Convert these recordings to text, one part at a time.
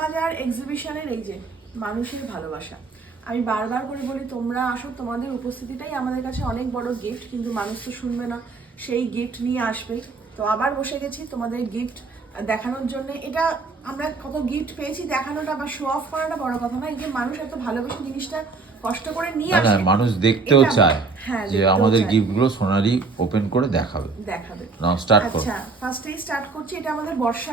শ্যামবাজার এক্সিবিশনের এই যে মানুষের ভালোবাসা, আমি বারবার করে বলি তোমরা আসো, তোমাদের উপস্থিতিটাই আমাদের কাছে অনেক বড় গিফট, কিন্তু মানুষ তো শুনবে না, সেই গিফট নিয়ে আসবে। তো আবার বসে গেছি তোমাদের গিফট দেখানোর জন্য। এটা আমরা কত গিফট পেয়েছি দেখানোটা বা শো অফ করাটা বড় কথা না, এই যে মানুষ এত ভালোবেসে জিনিসটা কষ্ট করে নিয়ে আসে, মানুষ দেখতেও চায় হ্যাঁ, যে আমাদের গিফটগুলো সোনালি ওপেন করে দেখাবে। নাও স্টার্ট করো। আচ্ছা, ফার্স্টেই স্টার্ট করছি। এটা আমাদের বর্ষা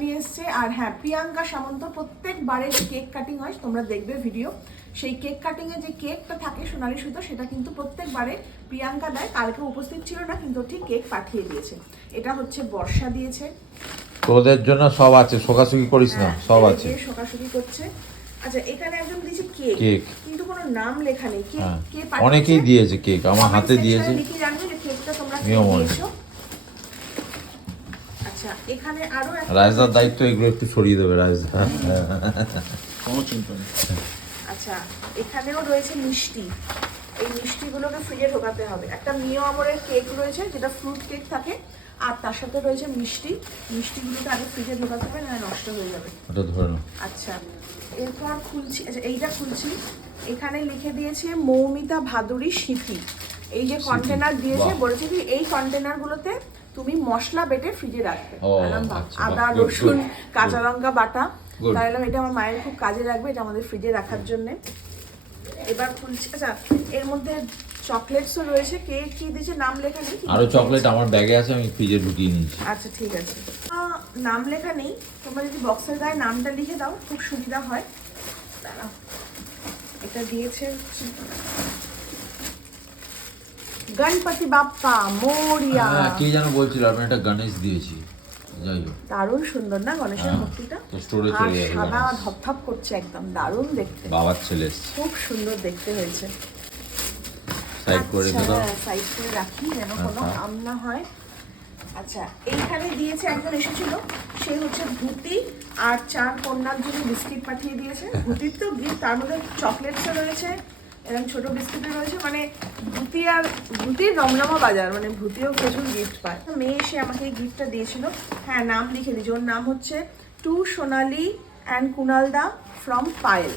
নিয়ে এসেছে। আর হ্যাঁ, প্রিয়াঙ্কা সামন্ত প্রত্যেকবারে যে কেক কাটিং হয় তোমরা দেখবে ভিডিও, সেই কেক কাটিং এ যে কেকটা থাকে সোনালি সুতো, সেটা কিন্তু প্রত্যেকবারে প্রিয়াঙ্কা দেয়। কালকে উপস্থিত ছিল না, কিন্তু ঠিক কেক পাঠিয়ে দিয়েছে। এটা হচ্ছে বর্ষা দিয়েছে। তোদের জন্য সব আছে, শোকাশুকি করিস না, সব আছে। শোকাশুকি করছে। আচ্ছা, এখানে একজন দিয়েছে কেক, কিন্তু কোনো নাম লেখা নেই। কে পাঠিয়েছে? অনেকেই দিয়েছে কেক, আমার হাতে দিয়েছে। লিখে জানবে যে কেকটা তোমরা দিয়েছো। আচ্ছা, এখানে আরো একটা রাজদার দায়িত্ব, এগুলো একটু সরিয়ে দেবে রাজদা। কোনো চিন্তা নেই। আচ্ছা, এখানেও রয়েছে মিষ্টি। এই মিষ্টিগুলোকে ফ্রিজে ঢোকাতে হবে। একটা মিও আমরের কেক রয়েছে, যেটা ফ্রুট কেক থাকে, আর তার সাথে রয়েছে মিষ্টি। মিষ্টিগুলোকে আগে ফ্রিজে ঢোকাতে হবে, না নষ্ট হয়ে যাবে। ওটা ধরে নাও। আচ্ছা, এরপর খুলছি। আচ্ছা, এইটা খুলছি। এখানে লিখে দিয়েছে মৌমিতা ভাদুরী স্মৃতি। এই যে কন্টেনার দিয়েছে, বলেছে কি এই কন্টেনারগুলোতে তুমি মশলা বেটে ফ্রিজে রাখবে। আদা, রসুন, কাঁচা লঙ্কা বাটা। তাহলে এটা আমার মায়ের খুব কাজে লাগবে, এটা আমাদের ফ্রিজে রাখার জন্য। এবার খুলছি। আচ্ছা, এর মধ্যে চকলেটসও রয়েছে। কে কি দিয়েছে নাম লেখা নেই। আরো চকলেট আমার ব্যাগে আছে, আমি ফ্রিজে ঢুকিয়ে নিয়েছি। আচ্ছা, ঠিক আছে। নাম লেখা নেই, তোমরা যদি বক্সের গায়ে নামটা লিখে দাও খুব সুবিধা হয়। দাঁড়াও, এটা দিয়েছে গণপতি বাপ্পা মোরিয়া। কে যেন বলছিল আমি একটা গণেশ দিয়েছি। যাই হোক, দারুণ সুন্দর না গণেশের মূর্তিটা? তো স্টোরে চলে যাবে। সাদা ধপধপ করছে, একদম দারুণ দেখতে। বাবার ছেলে খুব সুন্দর দেখতে হয়েছে। সাইড করে দাও। সাইড করে রাখি যেন কোনো আম না হয়। আচ্ছা, এইখানে দিয়েছে, একজন এসেছিল, সে হচ্ছে ভূতি আর 4 কন্যার জন্য বিস্কিট পাঠিয়ে দিয়েছে। ভূতির তো গিফট, তার মধ্যে চকলেটসও রয়েছে, এরকম ছোট বিস্কুটও রয়েছে। মানে ভূতির রমরমা বাজার, মানে ভূতিও প্রচুর গিফট পায়। মেয়ে এসে আমাকে এই গিফটটা দিয়েছিল। হ্যাঁ, নাম লিখে দিয়েছে। ওর নাম হচ্ছে টু সোনালি অ্যান্ড কুনালদা ফ্রম পায়েল।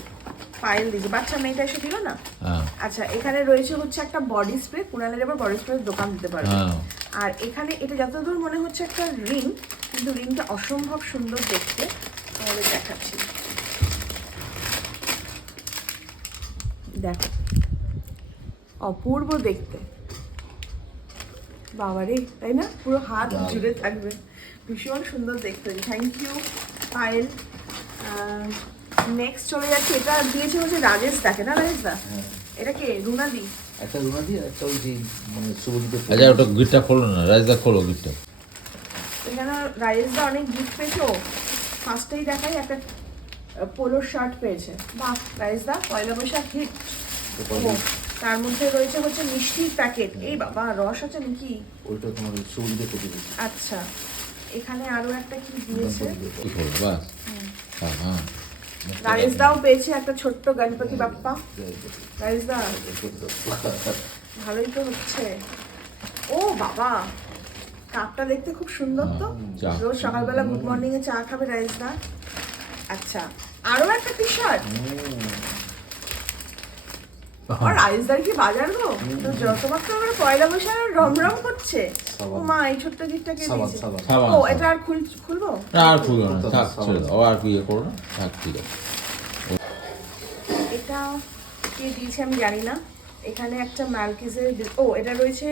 পায়েল দিয়েছে, বাচ্চা মেয়েটা এসে দিল না। আচ্ছা, এখানে রয়েছে হচ্ছে একটা বডি স্প্রে। কুনালের আবার বডি স্প্রে দোকান দিতে পারবে। আর এখানে এটা যতদূর মনে হচ্ছে একটা রিং, কিন্তু রিংটা অসম্ভব সুন্দর দেখতে, তোমাদের দেখাচ্ছি। দেখো, অপূর্ব দেখতে, বাবারে, তাই না? পুরো হাত জুড়ে থাকবে, ভীষণ সুন্দর দেখতে। Thank you Payel. নেক্সট চলে যাচ্ছে। এটা দিয়েছে হচ্ছে রাজেশ দাকে, না রাজেশ দা? এটা কে? রুনাদি। একটা রুনাদি আর একটা ওই যে মানে সুবলিতে। আচ্ছা, ওটা গিফটটা খোলো না রাজদা, খোলো গিফটটা। এখানে রাজেশ দা অনেক গিফট পেয়েছে। ফার্স্টেই দেখাই, একটা পোলো শার্ট পেয়েছে। বাহ, রাজেশ দা পয়লা বৈশাখ গিফট। তার মধ্যে রয়েছে হচ্ছে মিষ্টির প্যাকেট। এই বাবা, রস আছে নাকি? ওইটা তোমার সুবলিতে কেটে দিয়েছি। আচ্ছা, এখানে আরো একটা কি দিয়েছে? বাস, হ্যাঁ। রাজেশ দাও পেয়েছে একটা ছোট্ট গণপতি বাপ্পা। রাজেশ দা, ভালোই তো হচ্ছে। ও বাবা, কাপটা দেখতে খুব সুন্দর তো। রোজ সকালবেলা গুড মর্নিং এ চা খাবে রাজেশ দা। আচ্ছা, আরো একটা টি শার্ট। আর রাজেশদার কি বাজার গো! তোমার তো আমার পয়লা বৈশাখ রমরম করছে। ও মা, এই ছোট্ট গিফটটা কে দিয়েছে? ও, এটা আর খুলবো না, আর খুলবো না, থাক, ছেড়ে দাও। আর কি করো না, থাক, ঠিক আছে। এটা কে দিয়েছে আমি জানি না। এখানে একটা মার্কিজের, ও এটা রয়েছে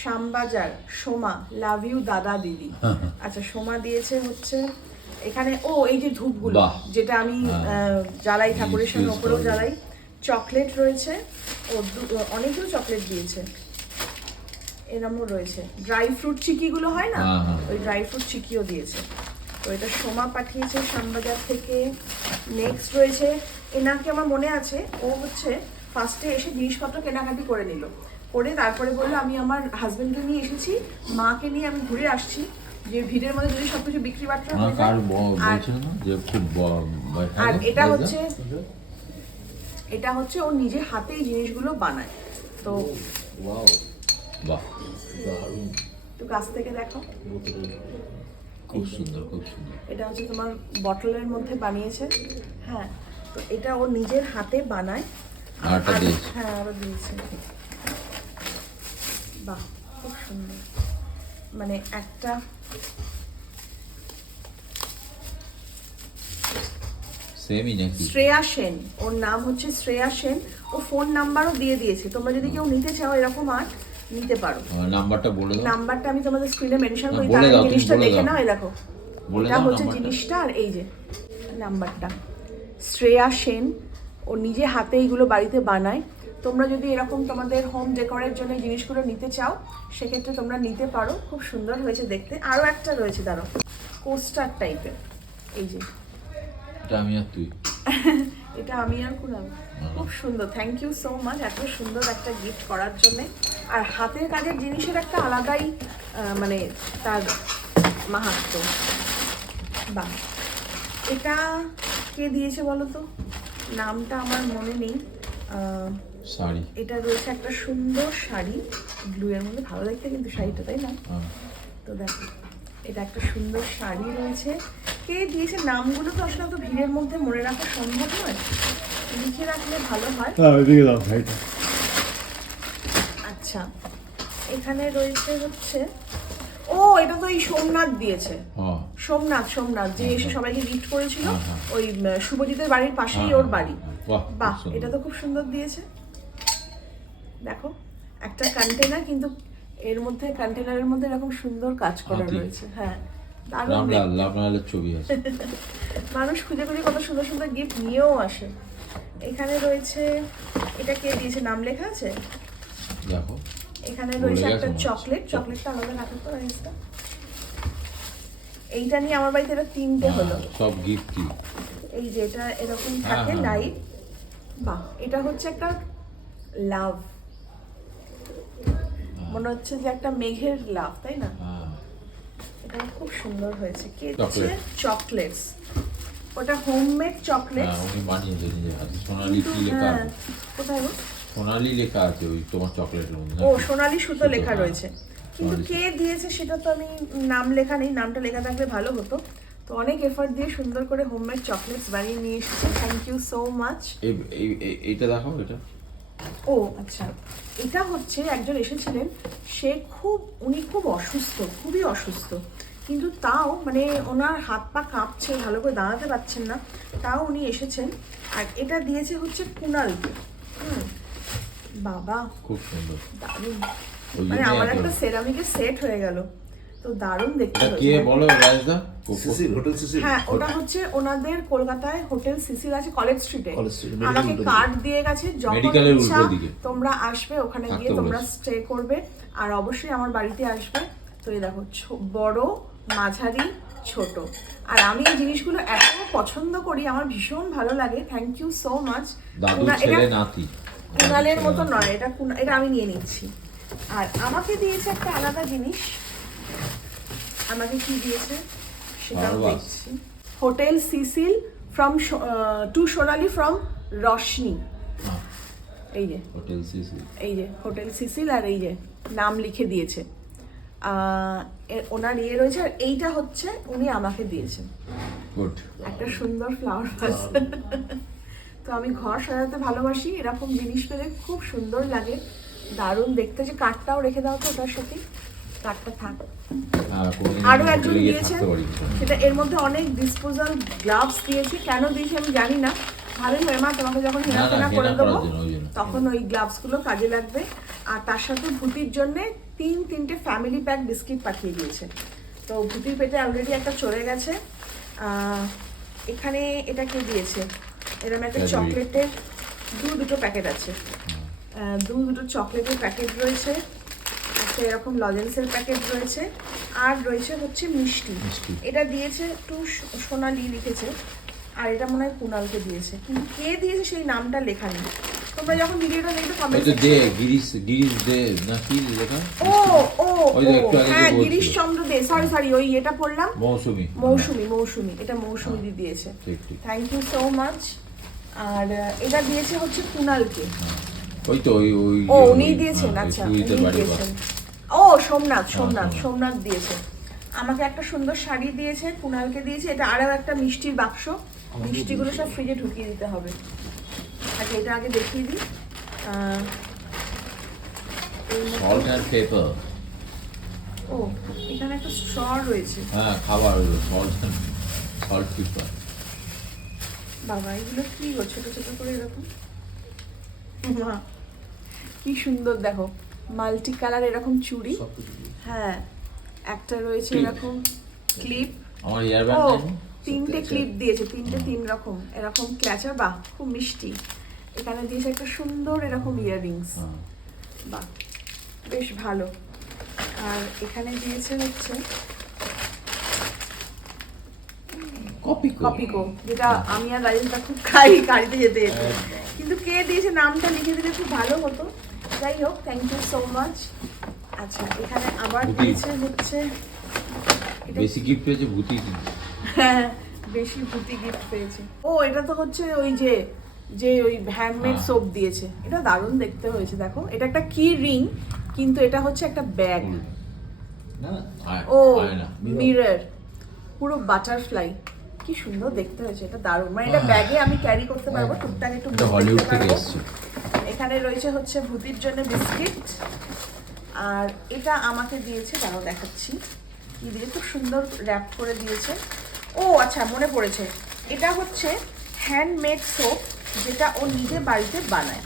শ্যামবাজার সোমা, লাভ ইউ দাদা দিদি। আচ্ছা, সোমা দিয়েছে হচ্ছে এখানে। ও, এই যে ধূপগুলো, যেটা আমি জ্বালাই, ঠাকুরের সামনে ওপরেও জ্বালাই। চকলেট রয়েছে, ও অনেকগুলো চকলেট দিয়েছে। এরমও রয়েছে ড্রাই ফ্রুট চিকিগুলো হয় না, ওই ড্রাই ফ্রুট চিকিও দিয়েছে। তো এটা সোমা পাঠিয়েছে শ্যামবাজার থেকে। নেক্সট রয়েছে, এনাকে আমার মনে আছে, ও হচ্ছে ফার্স্টে এসে জিনিসপত্র কেনাকাটি করে নিল, করে তারপরে বললো আমি আমার হাজবেন্ডকে নিয়ে এসেছি, মাকে নিয়ে আমি ঘুরে আসছি, যে ভিড়ের মধ্যে যদি সবকিছু বিক্রি বাট্টা হয়ে যায়। আর এটা হচ্ছে ও নিজে হাতেই জিনিসগুলো বানায়। তো একটু কাছ থেকে দেখো। খুব সুন্দর, খুব সুন্দর। এটা হচ্ছে তোমার বটলের মধ্যে বানিয়েছে। হ্যাঁ, তো এটা ও নিজের হাতে বানায়। আরটা দিয়েছে। হ্যাঁ, আরো দিয়েছে। বাহ, খুব সুন্দর। মানে একটা সেমই নাকি? শ্রেয়া সেন, ওর নাম হচ্ছে শ্রেয়া সেন। ও ফোন নাম্বারও দিয়ে দিয়েছে, তোমরা যদি কেউ নিতে চাও এরকম আর্ট নিতে পারো। আমার নাম্বারটা বলে দাও। নাম্বারটা আমি তোমাদের স্ক্রিনে মেনশন করি, বলে তার দাও, তুমি জিনিসটা বলে দেখে দাও। নাও। এই দেখো, বলে এটা দাও হচ্ছে নাম্বারটা। জিনিসটা, আর এই যে নাম্বারটা। শ্রেয়া সেন, ও নিজে হাতে এইগুলো বাড়িতে বানায়। তোমরা যদি এরকম তোমাদের হোম ডেকোরের জন্য এই জিনিসগুলো নিতে চাও, সেক্ষেত্রে তোমরা নিতে পারো। খুব সুন্দর হয়েছে দেখতে। আরও একটা রয়েছে, দাঁড়ো, কোস্টার টাইপের। এই যে এটা আমি আর তুই। এটা আমি আর কুনাল। খুব সুন্দর, থ্যাংক ইউ সো মাচ এত সুন্দর একটা গিফট করার জন্য। আর হাতের কাজের জিনিসের একটা আলাদাই মানে তার মাহাত্ম্য। বাহ, এটা কে দিয়েছে বলো তো, নামটা আমার মনে নেই। শাড়ি। এটা রয়েছে একটা সুন্দর শাড়ি, ব্লু এর মধ্যে, ভালো দেখতে কিন্তু শাড়িটা, তাই না? হ্যাঁ। তো দেখো, এটা একটা সুন্দর শাড়ি রয়েছে। কে দিয়েছে নামগুলো তো আসলে তো ভিড়ের মধ্যে মনে রাখা সম্ভব নয়, লিখে রাখলে ভালো হয়। আচ্ছা, এখানে রয়েছে হচ্ছে, ও এটা তো এই সোমনাথ দিয়েছে। হ্যাঁ। সোমনাথ যে এসে সবাইকে গিফট করেছিল, হ্যাঁ। ওই শুভজিতের বাড়ির পাশেই হ্যাঁ, ওর বাড়ি। বাহ, বাহ, খুব সুন্দর। এটা তো খুব সুন্দর দিয়েছে। দেখো, একটা কন্টেনার, কিন্তু এর মধ্যে কন্টেনারের মধ্যে এরকম সুন্দর কাজ করা হাতি। রয়েছে। হ্যাঁ, দারুণ রামলাল, দেখতে। রামলালের ছবি আছে। মানুষ খুঁজে খুঁজে কত সুন্দর সুন্দর গিফট নিয়েও আসে। এখানে রয়েছে, এটা কে দিয়েছে, নাম লেখা আছে। দেখো। এখানে বলে রয়েছে গেছে একটা মনে হচ্ছে। চকলেটটা আলাদা রাখা তো জিনিসটা। এইটা নিয়ে আমার বাড়িতে এটা 3টে হলো। সব গিফটই। এই যে এটা এরকম হ্যাঁ, থাকে হ্যাঁ। লাইট। বাহ, এটা হচ্ছে একটা লাভ, মনে হচ্ছে যে একটা মেঘের লাভ, তাই না? হ্যাঁ। এটা খুব সুন্দর হয়েছে। কে দিচ্ছে? চকলেট। চকলেটস। ওটা হোমমেড চকলেট। হ্যাঁ, উনি বানিয়েছে নিজের হাতে। সোনালি কি লেখা আছে? কোথায় গো? সোনালি লেখা আছে ওই তোমার চকলেটের মধ্যে। ও, সোনালি সুতো লেখা হ্যাঁ। রয়েছে, কিন্তু সোনালি কে দিয়েছে সেটা তো আমি, নাম লেখা নেই, নামটা লেখা থাকলে ভালো হতো। তো অনেক এফর্ট দিয়ে সুন্দর করে হোমমেড চকলেটস বানিয়ে নিয়ে এসেছে, থ্যাংক ইউ সো মাচ। এইটা দেখাও, এটা। ও আচ্ছা, এটা হচ্ছে একজন এসেছিলেন, উনি খুব অসুস্থ, খুবই অসুস্থ, কিন্তু তাও মানে ওনার হাত পা কাঁপছে, ভালো করে দাঁড়াতে পারছেন না, তাও উনি এসেছেন। আর এটা দিয়েছে হচ্ছে কুনালকে। বাবা, খুব সুন্দর। দারুণ। ওই মানে জন্যই আমার এত- একটা সেরামিকের সেট হয়ে গেল, তো দারুণ দেখতে এটা কে হয়েছে। বলো রাজদা? সিসির, হোটেল সিসির। হ্যাঁ, ওটা হচ্ছে ওনাদের কলকাতায় হোটেল সিসির আছে, কলেজ স্ট্রিটে। কলেজ স্ট্রিটে, মেডিকেল আমাকে উল্টো কার্ড দিয়ে গেছে, যখন মেডিকেলের ইচ্ছা উল্টো দিকে। তোমরা আসবে, ওখানে গিয়ে থাকতে তোমরা বলেছে। স্টে করবে, আর অবশ্যই আমার বাড়িতে আসবে। তো এই দেখো, বড়, মাঝারি, ছোট। আর আমি এই জিনিসগুলো এত পছন্দ করি, আমার ভীষণ ভালো লাগে। Thank you so much. দাদু ছেলে নাতি। কুনালের মতো নয়, এটা এটা আমি নিয়ে নিচ্ছি। আর আমাকে দিয়েছে একটা আলাদা জিনিস। আমাকে কি দিয়েছে সেটা বারবাস। দেখছি। Hotel Cecil from to Sonali from Roshni. এই যে হোটেল সিসি। এই যে হোটেল সিসিল, আর এই যে নাম লিখে দিয়েছে। ওনার ইয়ে রয়েছে, আর এইটা হচ্ছে উনি আমাকে দিয়েছেন, গুড। একটা সুন্দর ফ্লাওয়ার ভাস। তো আমি ঘর সাজাতে ভালোবাসি, এরকম জিনিস পেলে খুব সুন্দর লাগে, দারুণ দেখতে। যে কাঠটাও রেখে দাও তো ওটার সাথে, কাঠটা থাক। আরো একজন দিয়েছেন, সেটা এর মধ্যে অনেক ডিসপোজাল গ্লাভস দিয়েছে। কেন দিয়েছে আমি জানি না, ভালোই হয় মা, তোমাকে যখন হেনাফেনা করে দেবো তখন ওই গ্লাভস গুলো কাজে লাগবে। আর তার সাথে ভূতির জন্য 3টে ফ্যামিলি প্যাক বিস্কিট পাঠিয়ে দিয়েছে। তো ভূতির পেটে অলরেডি একটা চলে গেছে। এখানে এটা কে দিয়েছে, এরকম একটা চকলেটের দুটো প্যাকেট আছে, দুটো চকলেটের প্যাকেট রয়েছে, একটা এরকম লজেন্সের প্যাকেট রয়েছে, আর রয়েছে হচ্ছে মিষ্টি। এটা দিয়েছে একটু সোনালি লিখেছে, আর এটা মনে হয় কুনালকে দিয়েছে, কিন্তু কে দিয়েছে সেই নামটা লেখা নেই। তোমরা যখন ভিডিওটা দেখবে কমেন্ট দে গিরিশ দে না কি লেখা? ও ও ওই যে একটু আগে হ্যাঁ, যে গিরিশ চন্দ্র দে, সরি ওই এটা পড়লাম, মৌসুমী। মৌসুমী, এটা মৌসুমী দি দিয়েছে। ঠিক ঠিক। Thank you so much. আর এটা দিয়েছে হচ্ছে কুনালকে। ওই তো ওই ওই ও, উনি দিয়েছেন, আচ্ছা উনি বাড়ি দিয়েছেন। ও, সোমনাথ দিয়েছে। আমাকে একটা সুন্দর শাড়ি দিয়েছে, কুনালকে দিয়েছে। এটা আরও একটা মিষ্টির বাক্স, মিষ্টিগুলো সব ফ্রিজে ঢুকিয়ে দিতে হবে। আচ্ছা এটা আগে দেখিয়ে দিই। Salt and paper. ও এখানে একটা স্ট্র রয়েছে। হ্যাঁ, খাবার সল্ট পেপার। বাবা এগুলো কি গো, ছোট ছোট করে এরকম, মা কি সুন্দর দেখো, মাল্টি কালার এরকম চুড়ি। সব কিছু দিয়ে। হ্যাঁ, একটা রয়েছে Clip. এরকম ক্লিপ। আমার ইয়ার ও ব্যান্ড তিনটে ক্লিপ দিয়েছে, তিনটে তিন রকম এরকম ক্ল্যাচার। বাহ খুব মিষ্টি। এখানে দিয়েছে একটা সুন্দর এরকম ইয়াররিংস। বাহ বেশ ভালো। আর এখানে দিয়েছে হচ্ছে কপিকো, যেটা আমি আর রাজেশটা খুব খাই গাড়িতে যেতে যেতে, কিন্তু কে দিয়েছে নামটা লিখে দিলে খুব ভালো হতো। যাই হোক, থ্যাংক ইউ সো মাচ। আচ্ছা এখানে আবার ভূতি। দিয়েছে হচ্ছে এটা- বেশি গিফট পেয়েছে ভূতি। হ্যাঁ বেশি ভূতি গিফট পেয়েছে। ও এটা তো হচ্ছে ওই যে যে ওই হ্যান্ডমেড হ্যাঁ। সোপ দিয়েছে। এটা দারুণ দেখতে হয়েছে, দেখো এটা একটা কি রিং, কিন্তু এটা হচ্ছে একটা ব্যাগ। না না, ও আয়না। মিরর, পুরো বাটারফ্লাই, কি সুন্দর দেখতে হয়েছে। এটা দারুণ, মানে এটা ব্যাগে আমি ক্যারি করতে পারবো, টুকটাক একটু এটা দেখতে হলিউড থেকে পারবো। এসছে। এখানে রয়েছে হচ্ছে ভূতির জন্য বিস্কিট। আর এটা আমাকে দিয়েছে, দাঁড়াও দেখাচ্ছি কি দিয়ে, খুব সুন্দর র্যাপ করে দিয়েছে। ও আচ্ছা মনে পড়েছে, এটা হচ্ছে হ্যান্ডমেড সোপ, যেটা ও নিজে বাড়িতে বানায়।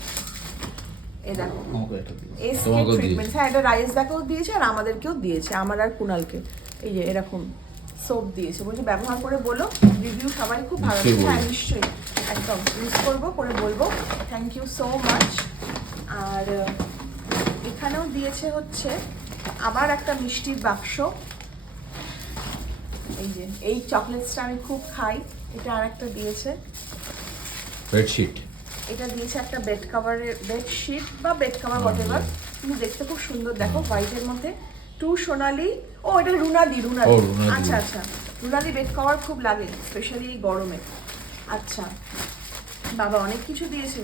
এ দেখো আমাকে একটা দিয়ে। এসকে তোমাকেও ট্রিটমেন্ট। হ্যাঁ এটা রাইস দাকেও দিয়েছে আর আমাদেরকেও দিয়েছে, আমার আর কুনালকে। এই যে এরকম সোপ দিয়েছে, বলছে ব্যবহার করে বলো, রিভিউ সবাই খুব ভালো। নিশ্চয়ই হ্যাঁ বলবো। নিশ্চয়ই, একদম ইউজ করবো, করে বলবো। Thank you so much. আর এখানেও দিয়েছে হচ্ছে আবার একটা মিষ্টির বাক্স। এই যে এই চকলেটসটা আমি খুব খাই, এটা আর একটা দিয়েছে। বেডশিট। এটা দিয়েছে একটা বেড কাভারের, বেডশিট বা বেড কাভার হোয়াটএভার, কিন্তু দেখতে খুব সুন্দর। দেখো হোয়াইটের মধ্যে টু সোনালি। ও এটা রুনাদি। ও, রুনাদি। আচ্ছা আচ্ছা, রুনাদি বেড কভার খুব লাগে, স্পেশালি এই গরমে। আচ্ছা বাবা অনেক কিছু দিয়েছে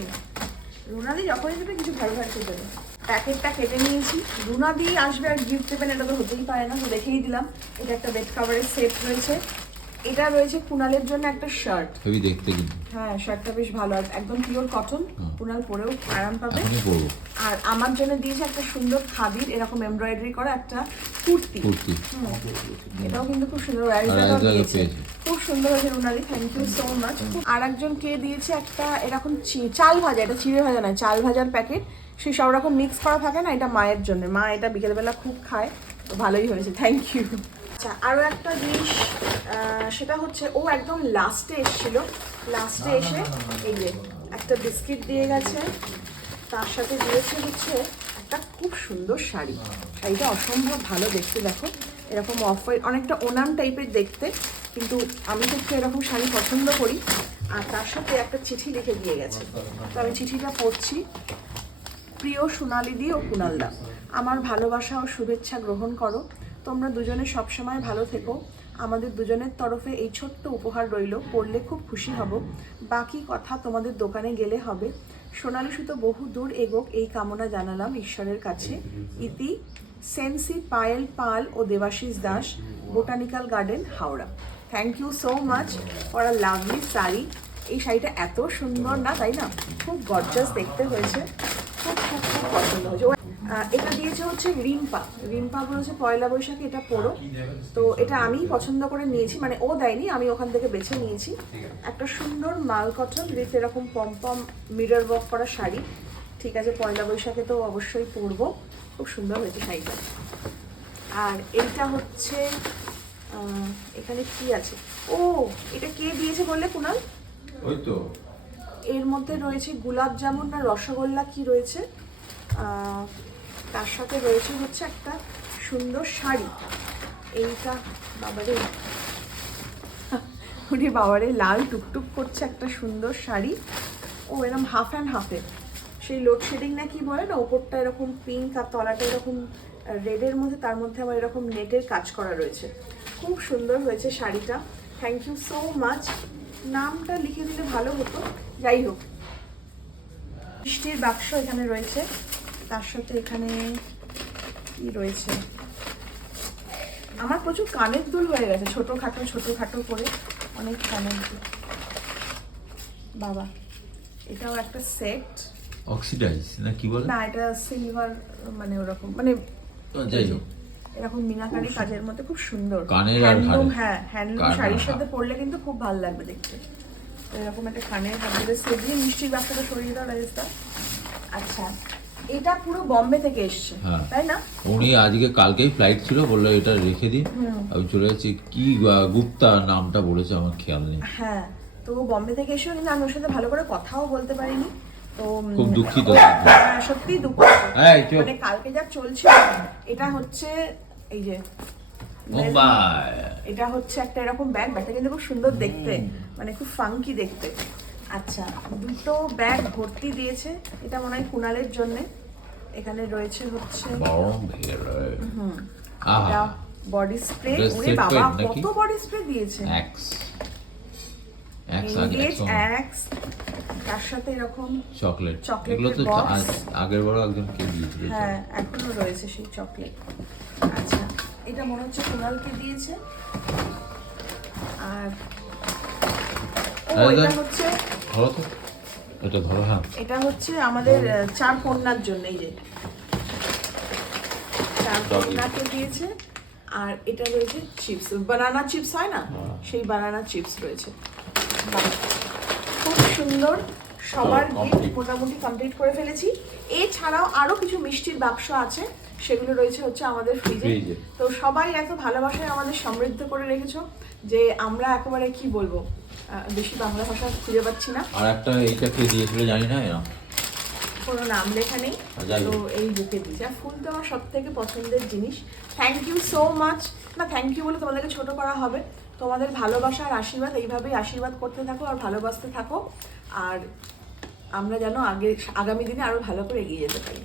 রুনাদি, যখনই দেবে কিছু ভালো ভালো দেবে। প্যাকেটটা কেটে নিয়েছি, রুনাদি আসবে আর গিফট দেবেন, এটা তো হতেই পারে না, তো দেখেই দিলাম। এটা একটা বেড কাভারের সেট রয়েছে। এটা রয়েছে কুনালের জন্য একটা শার্ট। হেভি দেখতে কিন্তু। হ্যাঁ শার্টটা বেশ ভালো, আর একদম পিওর কটন, কুনাল পরেও আরাম পাবে। এখনই পরবো আর আমার জন্য দিয়েছে একটা সুন্দর খাদির এরকম এমব্রয়ডারি করা একটা কুর্তি। কুর্তি। এটাও কিন্তু খুব সুন্দর, আর রাইসদাও রাইসদাও দিয়েছে, পেয়েছে। খুব সুন্দর হয়েছে রুনালি, থ্যাংক ইউ সো মাচ। আর একজন কে দিয়েছে একটা এরকম চাল ভাজা, এটা চিড়ে ভাজা নয়, চাল ভাজার প্যাকেট। সেই সব রকম মিক্স করা থাকে না, এটা মায়ের জন্য, মা এটা বিকেলবেলা খুব খায়, তো ভালোই হয়েছে, থ্যাংক ইউ। আচ্ছা আরও একটা জিনিস, সেটা হচ্ছে ও একদম লাস্টে এসেছিল, লাস্টে এসে এই যে একটা বিস্কিট দিয়ে গেছে, তার সাথে দিয়েছে হচ্ছে একটা খুব সুন্দর শাড়ি। শাড়িটা অসম্ভব ভালো দেখতে, দেখো এরকম অফ হোয়াইট, অনেকটা ওনাম টাইপের দেখতে, কিন্তু আমি তো একটু এরকম শাড়ি পছন্দ করি। আর তার সাথে একটা চিঠি লিখে দিয়ে গেছে, তো আমি চিঠিটা পড়ছি। প্রিয় সোনালিদি ও কুনালদা, আমার ভালোবাসা ও শুভেচ্ছা গ্রহণ করো। তোমরা দুজনে সবসময় ভালো থেকো। আমাদের দুজনের তরফে এই ছোট্ট উপহার রইল, পড়লে খুব খুশি হব। বাকি কথা তোমাদের দোকানে গেলে হবে। সোনালি সুতো বহু দূর এগোক এই কামনা জানালাম ঈশ্বরের কাছে। ইতি সেন্সি পায়েল পাল ও Debashis Das, botanical garden, Howrah. Thank you so much for a lovely sari. এই শাড়িটা এত সুন্দর না, তাই না? খুব গর্জাস দেখতে হয়েছে, খুব খুব খুব পছন্দ হয়েছে। এটা দিয়েছে হচ্ছে রিম্পা বলেছে পয়লা বৈশাখে এটা পরো, তো এটা আমি পছন্দ করে নিয়েছি, মানে ও দেয়নি, আমি ওখান থেকে বেছে নিয়েছি। একটা সুন্দর মাল কটন উইথ এরকম পম্পম মিরর ওয়ার্ক করা শাড়ি, ঠিক আছে পয়লা বৈশাখে তো অবশ্যই পরবো, খুব সুন্দর হয়েছে শাড়িটা। আর এইটা হচ্ছে এখানে কি আছে, ও এটা কে দিয়েছে বললে কুনাল? ওই তো এর মধ্যে রয়েছে গোলাপ জামুন না রসগোল্লা কি রয়েছে, তার সাথে রয়েছে হচ্ছে একটা সুন্দর শাড়ি। এইটা বাবারে উনি বাবারে লাল টুকটুক করছে একটা সুন্দর শাড়ি। ও এরকম হাফ অ্যান্ড হাফে, সেই লোডশেডিং না কি বলে না, ওপরটা এরকম পিঙ্ক আর তলাটা এরকম রেডের মধ্যে, তার মধ্যে আবার এরকম নেটের কাজ করা রয়েছে, খুব সুন্দর হয়েছে শাড়িটা। Thank you so much. নামটা লিখে দিলে ভালো হতো, যাই হোক। মিষ্টির বাক্স এখানে রয়েছে, তার সাথে এখানে কি রয়েছে, আমার প্রচুর কানের দুল হয়ে গেছে, ছোটোখাটো করে অনেক কানের দুল। বাবা, এটাও একটা সেট। অক্সিডাইজ না কি বলে? না, এটা সিলভার, মানে ওরকম, মানে যাই হোক, এরকম মিনাকারি কাজের মধ্যে খুব সুন্দর। কানের আর হ্যান্ডলুম, হাড়ের। হ্যাঁ হ্যান্ডলুম কান আর শাড়ির হাড়। সাথে পরলে কিন্তু খুব ভালো লাগবে দেখতে। তো এরকম একটা কানের হাতের সেট দিয়ে মিষ্টির বাচ্চাটা সরিয়ে দাও রাজেশদা। আচ্ছা, এটা পুরো বম্বে থেকে এসছে, হ্যাঁ। তাই না? উনি আজকে কালকেই ফ্লাইট ছিল, বললো এটা রেখে দিন, আমি চলে যাচ্ছি। কি গুপ্তা নামটা বলেছে আমার খেয়াল নেই। হ্যাঁ, তো ও বম্বে থেকে এসেও কিন্তু আমি ওর সাথে ভালো করে কথাও বলতে পারিনি। তো খুব দুঃখিত। হ্যাঁ, সত্যিই দুঃখিত। এই চুপ। মানে কালকে যা চলছিল, এটা হচ্ছে এই যে মুম্বাই। এটা হচ্ছে একটা এরকম ব্যাগটা কিন্তু খুব সুন্দর দেখতে, মানে খুব ফাঙ্কি দেখতে। আচ্ছা, দুটো ব্যাগ ভর্তি দিয়েছে, এটা মনে হয় কুনালের জন্য। এখানে রয়েছে হচ্ছে বরং ভেড়ে। এটা আহা, বডি স্প্রে। Dress ওরে set বাবা, paint নাকি? কত বডি স্প্রে দিয়েছে! এক্স আগে এনগেজ এক্স, তার সাথে এরকম চকলেট। চকলেটের এগুলো তো box। আগের বড় একজন কে দিয়েছিল। হ্যাঁ, এখনো রয়েছে সেই চকলেট। আচ্ছা, এটা মনে হচ্ছে কুনালকে দিয়েছে। আর ও, আরে এটা দেখ। হচ্ছে ধরো তো, এটা ধরো। হ্যাঁ, এটা হচ্ছে আমাদের চার কন্যার জন্য, এই যে চার কন্যাকে দিয়েছে। আর এটা রয়েছে চিপস, বানানা চিপস হয় না, সেই বানানা চিপস রয়েছে। বাহ, খুব সুন্দর। সবার গিফট মোটামুটি কমপ্লিট করে ফেলেছি। এছাড়াও আরো কিছু মিষ্টির বাক্স আছে, সেগুলো রয়েছে হচ্ছে আমাদের ফ্রিজে। ফ্রিজে। তো সবাই এত ভালোবাসায় আমাদের সমৃদ্ধ করে রেখেছো যে আমরা একেবারে কি বলবো, বেশি বাংলা ভাষা খুঁজে পাচ্ছি না। আর একটা এইটা কে দিয়েছিল জানি না, এরা কোনো নাম লেখা নেই, যাই হোক। তো এই বুকে দিয়েছি। আর ফুল তো আমার সব থেকে পছন্দের জিনিস। Thank you so much. না, থ্যাংক ইউ বলে তোমাদেরকে ছোট করা হবে। তোমাদের ভালোবাসা আর আশীর্বাদ, এইভাবেই আশীর্বাদ করতে থাকো আর ভালোবাসতে থাকো। আর আমরা যেন আগামী দিনে আরো ভালো করে এগিয়ে যেতে পারি।